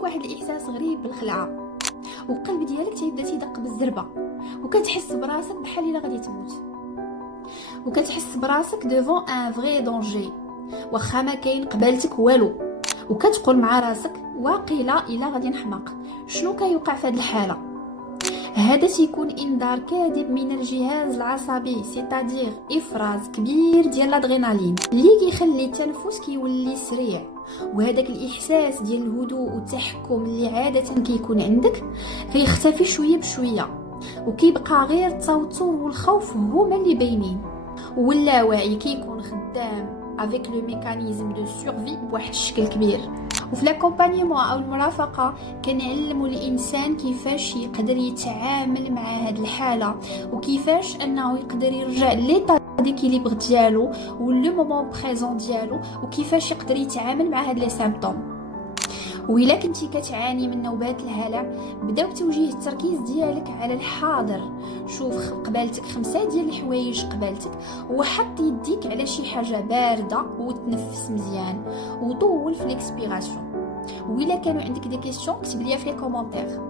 كيجيك واحد الاحساس غريب بالخلعه، والقلب ديالك تيبدا تيدق بالزربه، وكتحس براسك بحال الا غادي تموت، وكتحس براسك ديفون ان فري دونجي واخا ما كاين قبالتك والو، وكتقول مع راسك واقيلا الا غادي نحماق. شنو كيوقع في هذه الحاله؟ هذا تيكون انذار كاذب من الجهاز العصبي، سيتادير افراز كبير ديال الادرينالين اللي كيخلي التنفس كيولي سريع، وهذاك الاحساس ديال الهدوء والتحكم اللي عاده كيكون عندك كيختفي شويه بشويه، وكيبقى غير التوتر والخوف هما اللي باينين، واللاوعي كيكون خدام افيك لو ميكانيزم دو سورفي بواحد الشكل كبير. وفي لاكومبانيمون او المرافقه كنعلموا الانسان كيفاش يقدر يتعامل مع هذه الحاله، وكيفاش انه يقدر يرجع ليطا ديكيليبر ديالو ولو مومون بريزون ديالو، وكيفاش يقدر يتعامل مع هاد لي سيمبتوم. وإلا كنتي كتعاني من نوبات الهلع، بدا بتوجيه التركيز ديالك على الحاضر. شوف قبالتك 5 ديال الحوايج قبالتك، وحط يديك على شي حاجه بارده وتنفس مزيان، وطول في ليكسبيراسيون. وإلا كانوا عندك دي كيسيون كتب ليا في لي كومونتير.